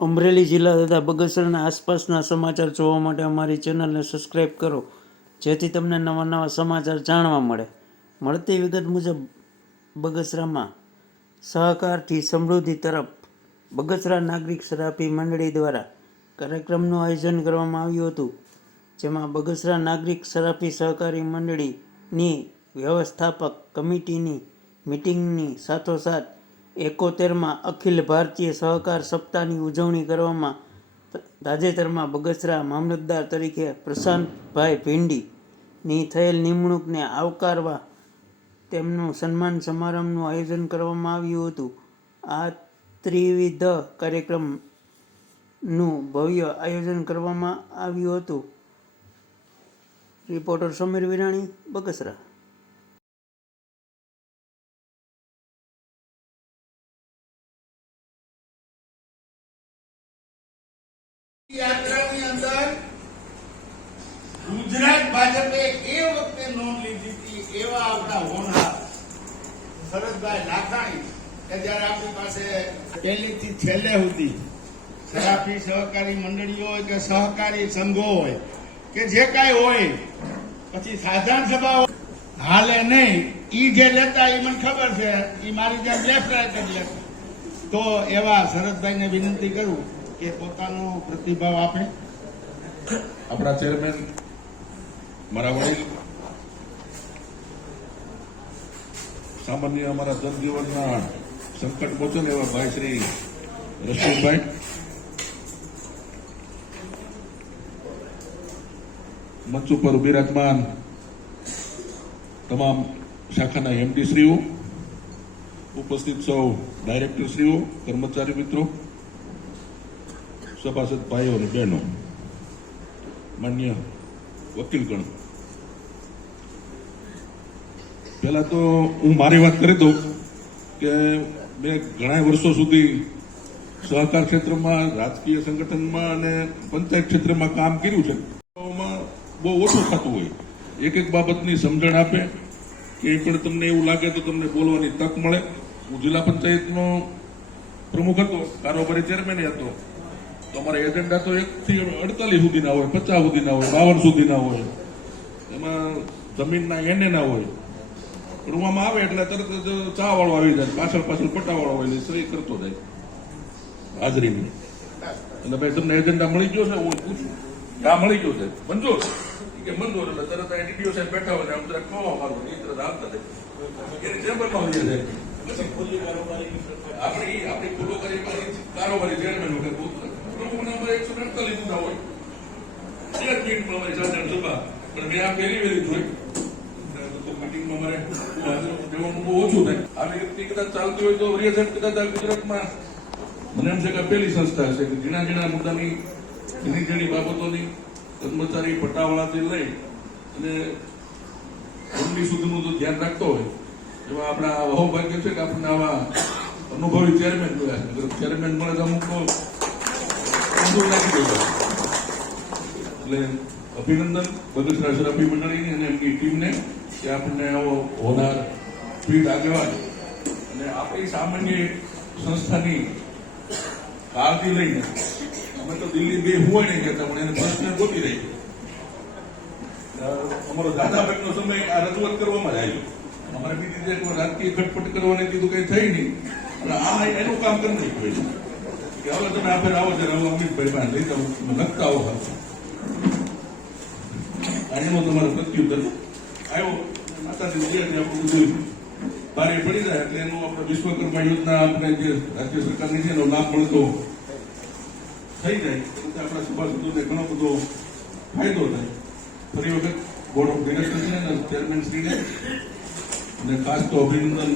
અમરેલી જિલ્લા તથા બગસરાના આસપાસના સમાચાર જોવા માટે અમારી ચેનલને સબસ્ક્રાઈબ કરો. જેથી તમને નવા નવા સમાચાર જાણવા મળે. મળતી વિગત મુજબ, બગસરામાં સહકારથી સમૃદ્ધિ તરફ બગસરા નાગરિક સરાફી મંડળી દ્વારા કાર્યક્રમનું આયોજન કરવામાં આવ્યું હતું, જેમાં બગસરા નાગરિક સરાફી સહકારી મંડળીની વ્યવસ્થાપક કમિટીની મિટિંગની સાથોસાથ એકોતેરમાં અખિલ ભારતીય સહકાર સપ્તાહની ઉજવણી કરવામાં તાજેતરમાં બગસરા મામલતદાર તરીકે પ્રશાંતભાઈ ભીંડીની થયેલ નિમણૂકને આવકારવા તેમનું સન્માન સમારંભનું આયોજન કરવામાં આવ્યું હતું. આ ત્રિવિધ કાર્યક્રમનું ભવ્ય આયોજન કરવામાં આવ્યું હતું. રિપોર્ટર સમીર વિરાણી, બગસરા યાત્રાની અંદર ગુજરાત ભાજપે એ વખતે નોંધ લીધી હતી એવા આપણા હોનહાર શરદભાઈ લાખાણી, કે જ્યારે આપણી પાસે પહેલીથી છેલ્લે સુધી સરાફી સહકારી મંડળીઓ હોય કે સહકારી સંઘો હોય, કે જે કાંઈ હોય, પછી સાધારણ સભાઓ, હાલે નહીં, ઈ જે લેતા એ મને ખબર છે એ મારી જેમ લેફ્ટ રાઈટ જ લેતા તો એવા શરદભાઈને વિનંતી કરું કે પોતાનો પ્રતિભાવ આપે. આપણા ચેરમેન મારા વડીલ સામાન્ય અમારા જનજીવનના સંકટ મોચન એવા ભાઈ શ્રી રશ્મિભાઈ મંચ ઉપર બિરાજમાન તમામ શાખાના એમડીશ્રીઓ ઉપસ્થિત સૌ ડાયરેક્ટર શ્રીઓ, કર્મચારી મિત્રો, સભાસદ ભાઈઓ અને બહેનો, માન્ય વકીલગણ. પહેલા તો હું મારી વાત કરી દઉં કે મેં ઘણા વર્ષો સુધી સહકાર ક્ષેત્રમાં, રાજકીય સંગઠનમાં અને પંચાયત ક્ષેત્રમાં કામ કર્યું છે. બહુ ઓછું થતું હોય. એક એક બાબતની સમજણ આપે કે પણ તમને એવું લાગે તો તમને બોલવાની તક મળે. હું જિલ્લા પંચાયતનો પ્રમુખ હતો, કારોબારી ચેરમેન હતો. તો અમારા એજન્ડા તો એકથી અડતાલીસ સુધીના હોય, પચાસ સુધીના હોય, બાવન સુધીના હોય. એમાં જમીનના એને ના હોય. રૂમામાં આવે એટલે તરત જ ચા વાળો આવી જાય. પાછળ પાછળ પટ્ટા વાળો હોય એટલે સહી કરતો જાય. હાજરીની. એટલે ભાઈ તમને એજન્ડા મળી ગયો છે? હું પૂછું. હા, મળી ગયો છે. મંજૂર? કે મંજૂર, એટલે તરત આ ડીડીઓ સાહેબ બેઠા હોય આમ તરત કહો મારું એ તરત આવતા જાય. એની ચેમ્બરમાં હોય જાય આપણી આપણી ખુલ્લો કરી કારોબારી ચેરમેન વખત પ્રમુખના એકસો અડતાલીસ મુદ્દા હોય. એક મિનિટમાં અમારી સાધારણ પણ મેં આ પહેલી વહેલી જોઈ તો મિટિંગમાં અમારે હાજર રહેવાનું બહુ ઓછું થાય આવી રીતે કદાચ ચાલતી હોય તો રિયઝન કદાચ ગુજરાતમાં મને એમ છે કે પહેલી સંસ્થા છે કે ઝીણા ઝીણા મુદ્દાની ઝીણી ઝીણી બાબતોની કર્મચારી પટ્ટાવાળાથી લઈ અને ઊંડી સુધીનું જો ધ્યાન રાખતો હોય. એવા આપણા અહોભાગ્ય છે કે આપણને આવા અનુભવી ચેરમેન જોયા છે. ચેરમેન મળે તો અમુક લાગી ગયો એટલે અભિનંદન બગસરા શરાફી મંડળીની અને એમની ટીમને કે આપણને આવો હોનાર પીઠ આગેવાન અને આપણી સામાન્ય સંસ્થાની કાળજી લઈને અમે તો દિલ્હી બે હોય નહીં કહેતા પણ એને પ્રશ્ન ગોતી રહી. અમારો દાદા ભાઈનો સમય આ રજૂઆત કરવામાં જ આવ્યો. અમારે બીજી કોઈ રાજકીય ખટપટ કરવાની કીધું કઈ થઈ નહીં. અને આ એનું કામ કરી નહીં છે. કે હવે તમે આપણે આવો ત્યારે હવે અમિતભાઈ પાસે લઈ જાઉં. લખતા આવો ખાલી એનો તમારો પ્રત્યુત્તર આવ્યો. માતાજી આપણું બધું ભારે પડી જાય એટલે એનું આપણે વિશ્વકર્મા યોજના આપણે જે રાજ્ય સરકારની છે એનો લાભ મળતો થઈ જાય. એટલે આપણા સભાસદોને ઘણો બધો ફાયદો થાય. ફરી વખત બોર્ડ ઓફ ડિરેક્ટર છે અને ચેરમેન શ્રીને અને ખાસ તો અભિનંદન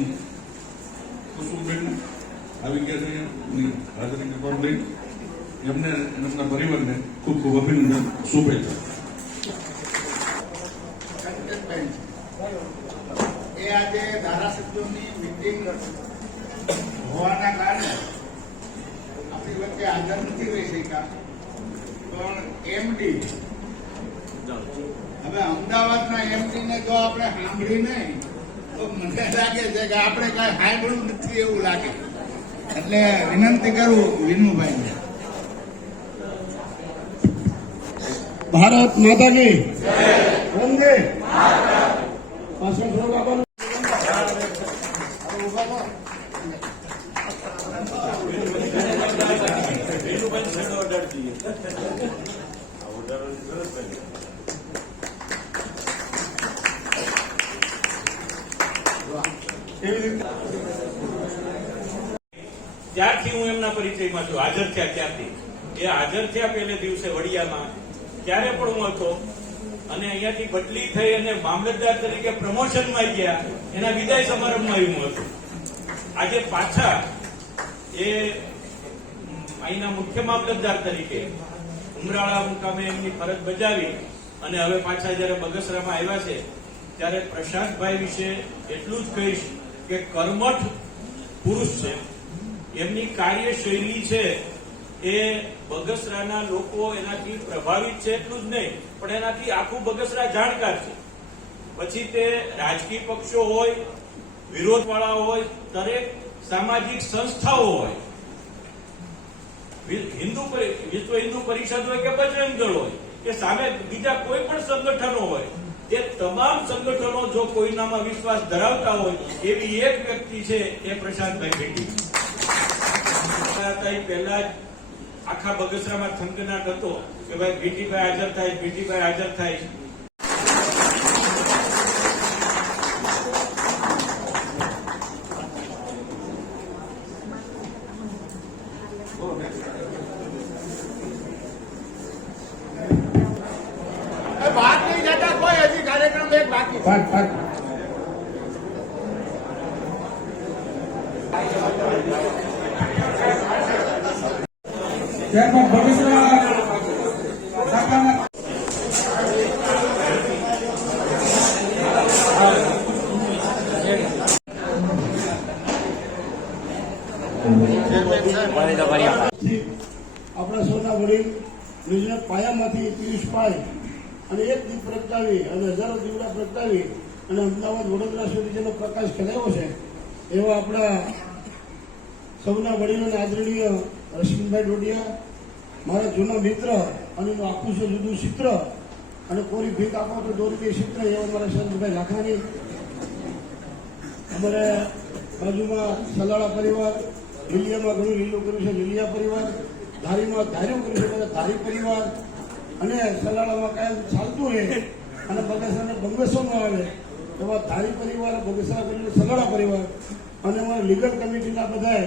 કુસુમબેન આવી ગયા છે એમની હાજરીને પણ લઈ એમને અને એમના પરિવારને ખૂબ ખૂબ અભિનંદન, શુભેચ્છા. आज धारासभ्य मीटिंग होने अपनी वे हाजर नहीं रही सका एमडी हम अमदावाद एमडी ने जो आप सांभी नहीं तो मैं लगे कि आप कई हाँबड़ू नहीं एवं लगे एट विनती करू विनु भाई ने भारत माता की भारत। ત્યારથી હું એમના પરિચયમાં છું, હાજર થયા ત્યારથી. એ હાજર થયા પહેલે દિવસે વડિયામાં. ત્યારે પણ હું હતો. અને અહીંયાથી બદલી થઈ અને મામલતદાર તરીકે પ્રમોશનમાં ગયા. એના વિદાય સમારંભમાં હું હતો. આજે પાછા એ અહીંના મુખ્ય મામલતદાર તરીકે ઉમરાળા મુકામે એમની ફરજ બજાવી અને હવે પાછા જયારે બગસરામાં આવ્યા છે, ત્યારે પ્રશાંતભાઈ વિશે એટલું જ કહીશ કે કર્મઠ પુરુષ છે. એમની કાર્યશૈલી છે એ બગસરાના લોકો એનાથી પ્રભાવિત છે એટલું જ નહીં, પણ એનાથી આખું બગસરા જાણકાર છે. પછી તે રાજકીય પક્ષો હોય વિરોધવાળા હોય, દરેક સામાજિક સંસ્થાઓ હોય હિન્દુ વિશ્વ હિન્દુ પરિષદ હોય કે બજરંગ દળ હોય, કે સામે બીજા કોઈ પણ સંગઠનો હોય, તે તમામ સંગઠનો જો કોઈનામાં વિશ્વાસ ધરાવતા હોય, એવી એક વ્યક્તિ છે એ પ્રશાંતભાઈ ભેટી એ પહેલા જ આખા બગસરામાં થનગનાટ હતો કે ભાઈ ભીટીભાઈ હાજર થાય, ભીટીભાઈ હાજર થાય એ બહાર નહીં જતા કોઈ હજી કાર્યક્રમ એક બાકી છે. પાક પાક ત્યારબાદ બગસરા શાખાના આપણા સૌના વડીલ યોજના પાયામાંથી પિયુષભાઈ અને એક દીપ પ્રગટાવી અને હજારો દીવડા પ્રગટાવી અને અમદાવાદ વડોદરા સુધી જેનો પ્રકાશ ફેલાયો છે, એવા આપણા સૌના વડીલ અને આદરણીય રશ્મિભાઈ ડોડિયા મારા જૂનો મિત્ર અને એનું આખું છે જુદું ચિત્ર અને કોરી ભીખ આપો તો દોરી બે ચિત્ર એવા મારા શરદભાઈ લાખાણી અમારે બાજુમાં સલાળા પરિવાર, લીલિયામાં ઘણું લીલું કર્યું છે, લીલિયા પરિવાર, ધારીમાં ધાર્યું કર્યું છે, બધા ધારી પરિવાર. અને સલાળામાં કાયમ ચાલતું રહે અને બગસરાને બંગસો આવે. એવા ધારી પરિવાર, બગસરા પરિવાર સલાળા પરિવાર. અને અમારા લીગલ કમિટીના બધાએ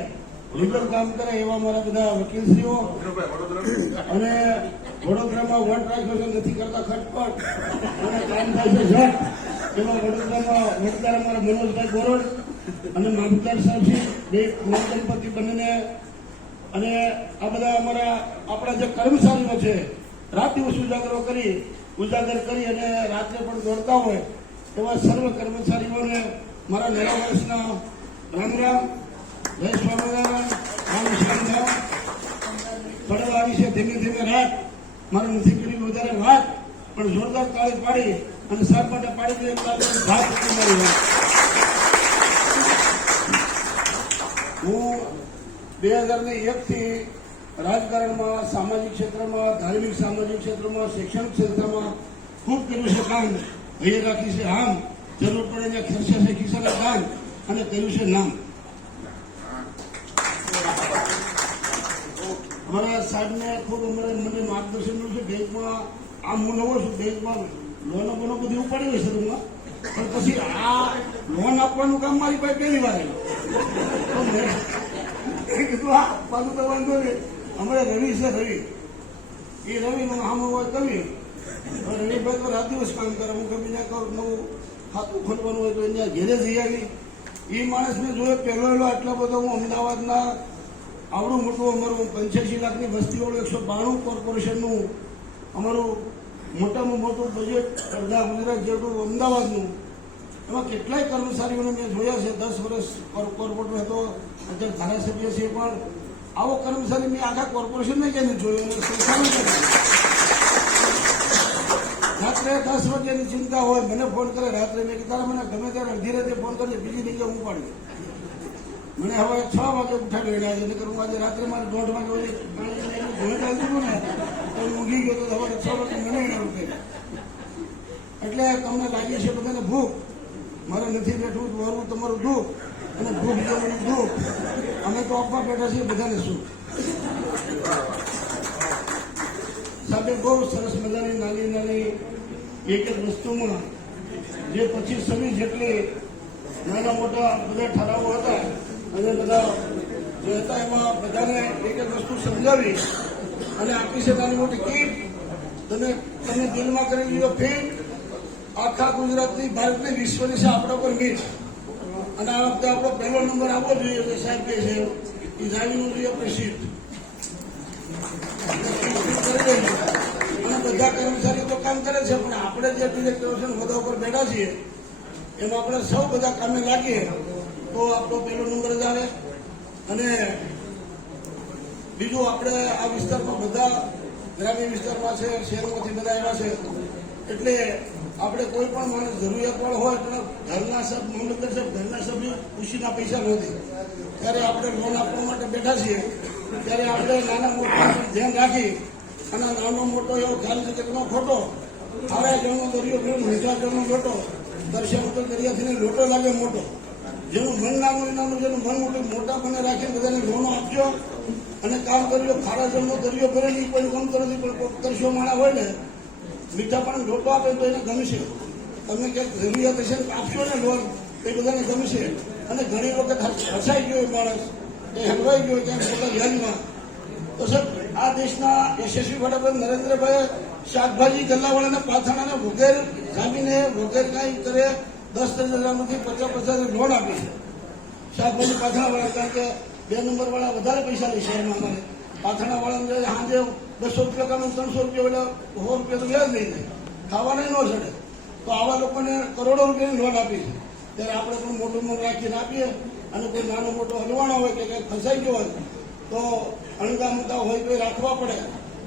લીગલ કામ કરે એવા મારા બધા વકીલશ્રીઓ. અને વડોદરામાં વન રાખ્યો નથી કરતા ખટપટ. અને કામ થાય છે ઝટ. એમાં વડોદરામાં વડોદરા અમારા મનોજભાઈ ગોરડ અને મામલતદાર સાહેબજી બે દંપતિ બંનેને. અને આ બધા અમારા આપણા જે કર્મચારીઓ છે રાત દિવસ ઉજાગરો કરી ઉજાગર કરી અને રાત્રે પણ દોડતા હોય એવા સર્વ કર્મચારીઓને મારા નવા વર્ષના રામ રામ. જય સ્વામિનારાયણ રામ શ્યામ પડવા આવી છે ધીમે ધીમે રાત મારે નથી કરી વધારે વાત પણ જોરદાર તાળી પાડી અને સાહેબ માટે પાડી દે હું બે હજાર ને એકથી રાજકારણમાં સામાજિક ક્ષેત્રમાં ધાર્મિક સામાજિક ક્ષેત્રમાં શૈક્ષણિક ક્ષેત્રમાં ખૂબ કર્યું છે કામ હૈયે રાખી છે આમ જરૂર પડે ત્યાં ખર્ચે છે ખિસ્સાના કામ અને કર્યું છે નામ અમારા સાહેબને ખૂબ અમારે મને માર્ગદર્શન મળ્યું છે બેંકમાં. આમ હું નવો છું બેંકમાં. લોન બોનો બધી ઉપાડી હોય છે રૂમમાં. પણ પછી આ લોન આપવાનું કામ મારી પાસે પહેલી વાર આવ્યું. મેં મેં કીધું, હા, આપવાનું તો વાંધો નહીં. અમારે રવિ છે રવિ. એ રવિનું આમ હોય કવિ રવિભાઈ તો રાત દિવસ કામ કરે. હું ગમે ના કહું નવું ખાતું ખોલવાનું હોય તો અહીંયા ઘેરે જઈ આવી. એ માણસને જોયો, પહેલો એલો આટલા બધો હું અમદાવાદના આવડું મોટું અમારું પંચ્યાસી લાખની વસ્તીવાળું એકસો બાણું કોર્પોરેશનનું અમારું મોટામાં મોટું બજેટ અડધા ગુજરાત જેટલું અમદાવાદનું. એમાં કેટલાય કર્મચારીઓને મેં જોયા છે, દસ વર્ષ કોર- કોર્પોરેટર હતો અત્યારે ધારાસભ્ય છે પણ આવો કર્મચારી મેં આખા કોર્પોરેશનને ક્યાંય જોયો? અને રાત્રે દસ વાગ્યાની ચિંતા હોય, મને ફોન કરે, રાત્રે મેં કીધા મને ગમે ત્યારે અડધી રાતે ફોન કરજે, બીજી જગ્યાએ હું પાડી મને હવે છ વાગે ઉઠાડી રહ્યા છે. નકર હું આજે રાત્રે મારે દોઢ વાગે સુધી જોઈ ચાલતું ને, તો તમે ઊંઘી ગયો તો સવારે છ વાગે મને એના રૂપે. એટલે તમને લાગે છે બધાને ભૂખ. મારે નથી બેઠવું મારું તમારું દુઃખ. અને ભૂખ જેવું દુઃખ. અમે તો આપવા બેઠા છીએ બધાને શું સાથે બહુ સરસ મજાની નાની નાની એક એક વસ્તુમાં જે પચીસ છવ્વીસ જેટલી નાના મોટા બધા ઠરાવો હતા અને બધા જે હતા એમાં બધાને એક એક વસ્તુ સમજાવી અને આપી છે નાની મોટી કીટ તમે તમે દિલમાં કરી લીધો ફીટ આખા ગુજરાતની ભારતની વિશ્વની છે આપણા પર મીટ અને આ વખતે આપણો પહેલો નંબર આવવો જોઈએ સાહેબ કહે છે, એ જાણીનું જોઈએ આપણે સીટ. અને બધા કર્મચારીઓ તો કામ કરે છે, પણ આપણે જે ડિરેક્ટરો બધા ઉપર બેઠા છીએ, એમાં આપણે સૌ બધા કામે લાગીએ. તો આપણો પહેલો નંબર જ આવે અને બીજું આપણે આ વિસ્તારમાં બધા ગ્રામ્ય વિસ્તારમાં છે, શહેરોમાંથી બધા એવા છે. એટલે આપણે કોઈ પણ માણસ જરૂરિયાતવાળો હોય તો ઘરના સાહેબ, મામલતદાર સાહેબ, ઘરના સભ્ય ખુશીના પૈસા નહોતી ત્યારે આપણે લોન આપવા માટે બેઠા છીએ. ત્યારે આપણે નાના મોટા ધ્યાન રાખી અને નાનો મોટો એવો ખ્યાલ છે કે ખોટો. આવ્યા જણનો દરિયો ભેળ મીઠા જણનો લોટો. દર્શન તો દરિયાથી લોટો લાગે મોટો. જેનું મન નાનું એના જેનું મન મોટું મોટા મને રાખીને બધાને લોનો આપજો અને કામ કરજો ખારા જમો દરિયો ભરે નહીં કોઈ કોમ કરો નહીં, પણ કરશો માણા હોય ને, મીઠા પણ લોટો આપે તો એને ગમશે. તમે ક્યાંક જરૂરિયાત હશે ને આપશો ને લોન એ બધાને ગમશે. અને ઘણી વખત હસાઈ ગયો માણસ, એ હલવાઈ ગયો ક્યાંક પોતા ધ્યાનમાં. તો સર આ દેશના યશસ્વી વડાપ્રધાન નરેન્દ્રભાઈ શાકભાજી ગલ્લાવાળાના પાથાણાને વગેરે જામીને વગેરે કાંઈ કરે દસ દસ હજારમાંથી પચાસ પચાસ લોન આપી છે. શાકભાજી પાથણાવાળા કારણ કે બે નંબરવાળા વધારે પૈસા લે શહેરમાં અમારે પાથાણાવાળાને સાંજે બસો રૂપિયા કામ ત્રણસો રૂપિયા એટલે સો રૂપિયા તો વ્યાજ લઈ જાય ખાવાને ન ચડે. તો આવા લોકોને કરોડો રૂપિયાની લોન આપી છે. ત્યારે આપણે પણ મોટું મોટું રાખીને આપીએ. અને કોઈ નાનો મોટો હલવાણો હોય કે કંઈક ફસાઈ ગયો હોય, તો અણગા હોય તો રાખવા પડે.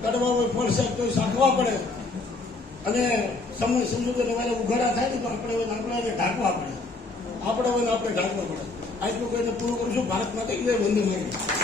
કડવા હોય ફળ શાક તો એ પડે. અને સમય સંજોગે તમારે ઉઘાડા થાય ને તો આપણે આપણે એને ઢાંકવા પડે. આપણે હોય ને આપણે ઢાંકવા પડે. આટલું કહીને પૂરું કરું છું. ભારત માટે એ વંદે માતરમ.